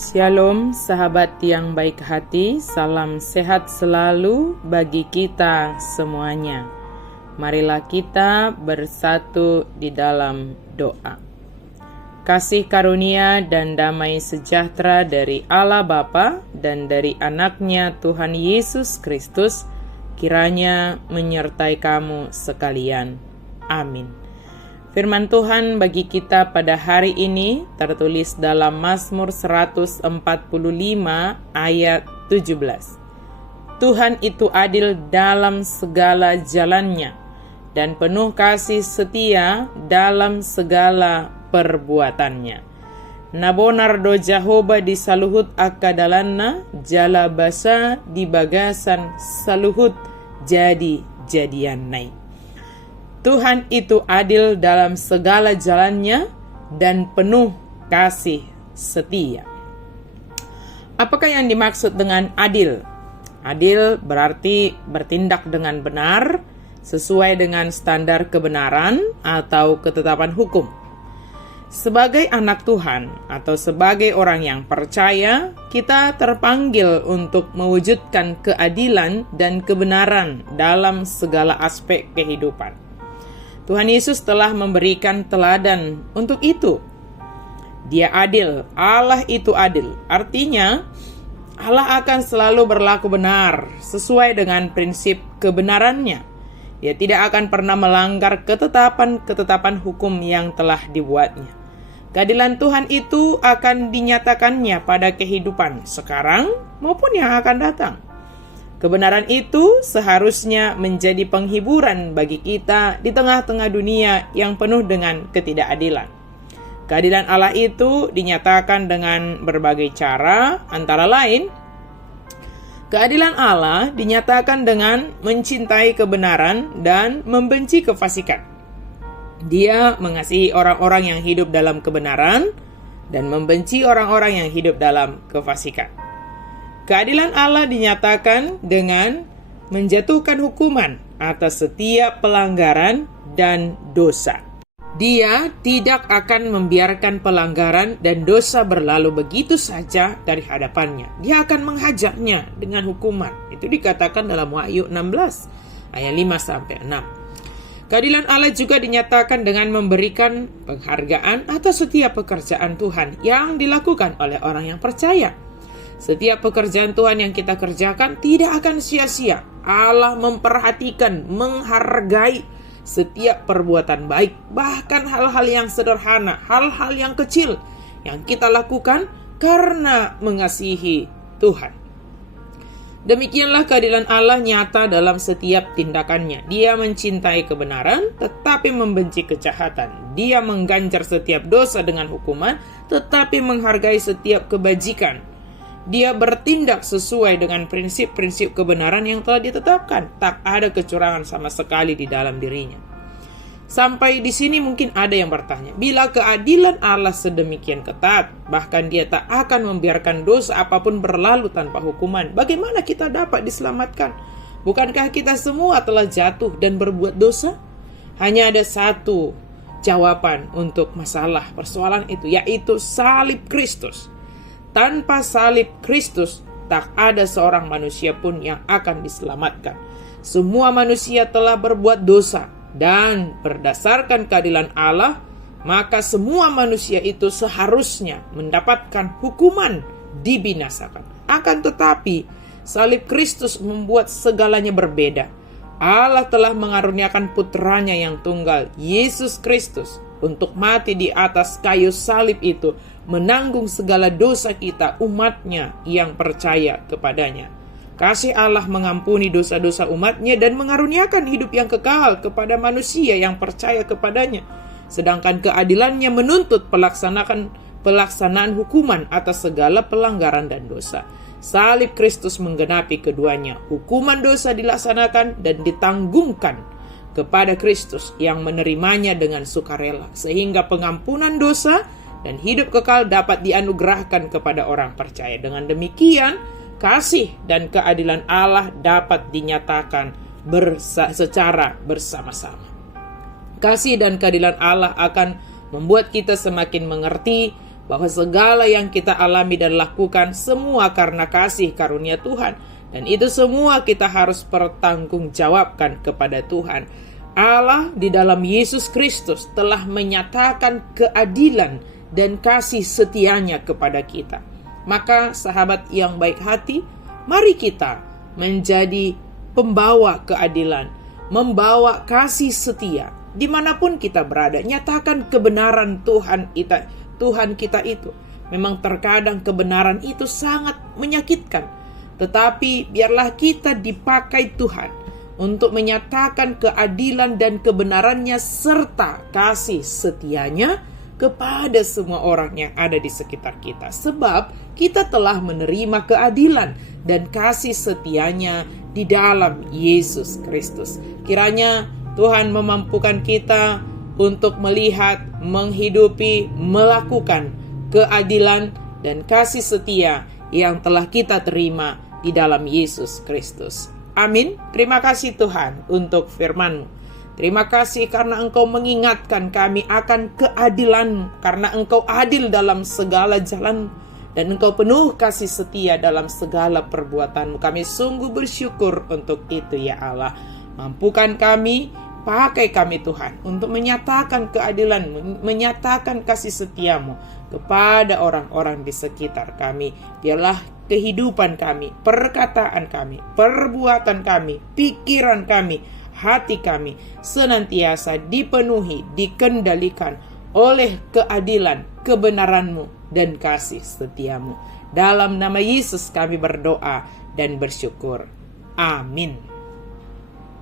Shalom sahabat yang baik hati, salam sehat selalu bagi kita semuanya. Marilah kita bersatu di dalam doa. Kasih karunia dan damai sejahtera dari Allah Bapa dan dari anaknya Tuhan Yesus Kristus kiranya menyertai kamu sekalian. Amin. Firman Tuhan bagi kita pada hari ini tertulis dalam Mazmur 145 ayat 17. Tuhan itu adil dalam segala jalannya dan penuh kasih setia dalam segala perbuatannya. Nabonardo Jahoba di saluhut akadalanna, jala basa di bagasan saluhut jadi-jadian naik. Tuhan itu adil dalam segala jalannya dan penuh kasih setia. Apakah yang dimaksud dengan adil? Adil berarti bertindak dengan benar, sesuai dengan standar kebenaran atau ketetapan hukum. Sebagai anak Tuhan atau sebagai orang yang percaya, kita terpanggil untuk mewujudkan keadilan dan kebenaran dalam segala aspek kehidupan. Tuhan Yesus telah memberikan teladan untuk itu. Dia adil, Allah itu adil. Artinya, Allah akan selalu berlaku benar sesuai dengan prinsip kebenarannya. Dia tidak akan pernah melanggar ketetapan hukum yang telah dibuatnya. Keadilan Tuhan itu akan dinyatakannya pada kehidupan sekarang maupun yang akan datang. Kebenaran itu seharusnya menjadi penghiburan bagi kita di tengah-tengah dunia yang penuh dengan ketidakadilan. Keadilan Allah itu dinyatakan dengan berbagai cara, antara lain, keadilan Allah dinyatakan dengan mencintai kebenaran dan membenci kefasikan. Dia mengasihi orang-orang yang hidup dalam kebenaran dan membenci orang-orang yang hidup dalam kefasikan. Keadilan Allah dinyatakan dengan menjatuhkan hukuman atas setiap pelanggaran dan dosa. Dia tidak akan membiarkan pelanggaran dan dosa berlalu begitu saja dari hadapannya. Dia akan menghajarnya dengan hukuman. Itu dikatakan dalam Wahyu 16 ayat 5-6. Keadilan Allah juga dinyatakan dengan memberikan penghargaan atas setiap pekerjaan Tuhan yang dilakukan oleh orang yang percaya. Setiap pekerjaan Tuhan yang kita kerjakan tidak akan sia-sia. Allah memperhatikan, menghargai setiap perbuatan baik, bahkan hal-hal yang sederhana, hal-hal yang kecil yang kita lakukan karena mengasihi Tuhan. Demikianlah keadilan Allah nyata dalam setiap tindakannya. Dia mencintai kebenaran, tetapi membenci kejahatan. Dia mengganjar setiap dosa dengan hukuman, tetapi menghargai setiap kebajikan. Dia bertindak sesuai dengan prinsip-prinsip kebenaran yang telah ditetapkan. Tak ada kecurangan sama sekali di dalam dirinya. Sampai di sini mungkin ada yang bertanya, bila keadilan Allah sedemikian ketat, bahkan dia tak akan membiarkan dosa apapun berlalu tanpa hukuman, bagaimana kita dapat diselamatkan? Bukankah kita semua telah jatuh dan berbuat dosa? Hanya ada satu jawaban untuk masalah persoalan itu, yaitu salib Kristus. Tanpa salib Kristus, tak ada seorang manusia pun yang akan diselamatkan. Semua manusia telah berbuat dosa, dan berdasarkan keadilan Allah, maka semua manusia itu seharusnya mendapatkan hukuman, dibinasakan. Akan tetapi, salib Kristus membuat segalanya berbeda. Allah telah mengaruniakan putranya yang tunggal, Yesus Kristus, untuk mati di atas kayu salib itu, menanggung segala dosa kita, umatnya yang percaya kepadanya. Kasih Allah mengampuni dosa-dosa umatnya dan mengaruniakan hidup yang kekal kepada manusia yang percaya kepadanya. Sedangkan keadilannya menuntut pelaksanaan hukuman atas segala pelanggaran dan dosa. Salib Kristus menggenapi keduanya. Hukuman dosa dilaksanakan dan ditanggungkan kepada Kristus yang menerimanya dengan sukarela, sehingga pengampunan dosa dan hidup kekal dapat dianugerahkan kepada orang percaya. Dengan demikian, kasih dan keadilan Allah dapat dinyatakan secara bersama-sama. Kasih dan keadilan Allah akan membuat kita semakin mengerti bahwa segala yang kita alami dan lakukan semua karena kasih karunia Tuhan. Dan itu semua kita harus pertanggungjawabkan kepada Tuhan. Allah di dalam Yesus Kristus telah menyatakan keadilan dan kasih setianya kepada kita. Maka sahabat yang baik hati, mari kita menjadi pembawa keadilan, membawa kasih setia dimanapun kita berada. Nyatakan kebenaran Tuhan kita itu. Memang terkadang kebenaran itu sangat menyakitkan, tetapi biarlah kita dipakai Tuhan untuk menyatakan keadilan dan kebenarannya serta kasih setianya kepada semua orang yang ada di sekitar kita. Sebab kita telah menerima keadilan dan kasih setianya di dalam Yesus Kristus. Kiranya Tuhan memampukan kita untuk melihat, menghidupi, melakukan keadilan dan kasih setia yang telah kita terima di dalam Yesus Kristus. Amin. Terima kasih Tuhan untuk firman-Mu. Terima kasih karena Engkau mengingatkan kami akan keadilan-Mu, karena Engkau adil dalam segala jalan dan Engkau penuh kasih setia dalam segala perbuatan-Mu. Kami sungguh bersyukur untuk itu ya Allah. Mampukan kami, pakai kami Tuhan untuk menyatakan keadilan-Mu, menyatakan kasih setia-Mu kepada orang-orang di sekitar kami. Biarlah kehidupan kami, perkataan kami, perbuatan kami, pikiran kami, hati kami senantiasa dipenuhi, dikendalikan oleh keadilan, kebenaran-Mu dan kasih setia-Mu. Dalam nama Yesus kami berdoa dan bersyukur. Amin.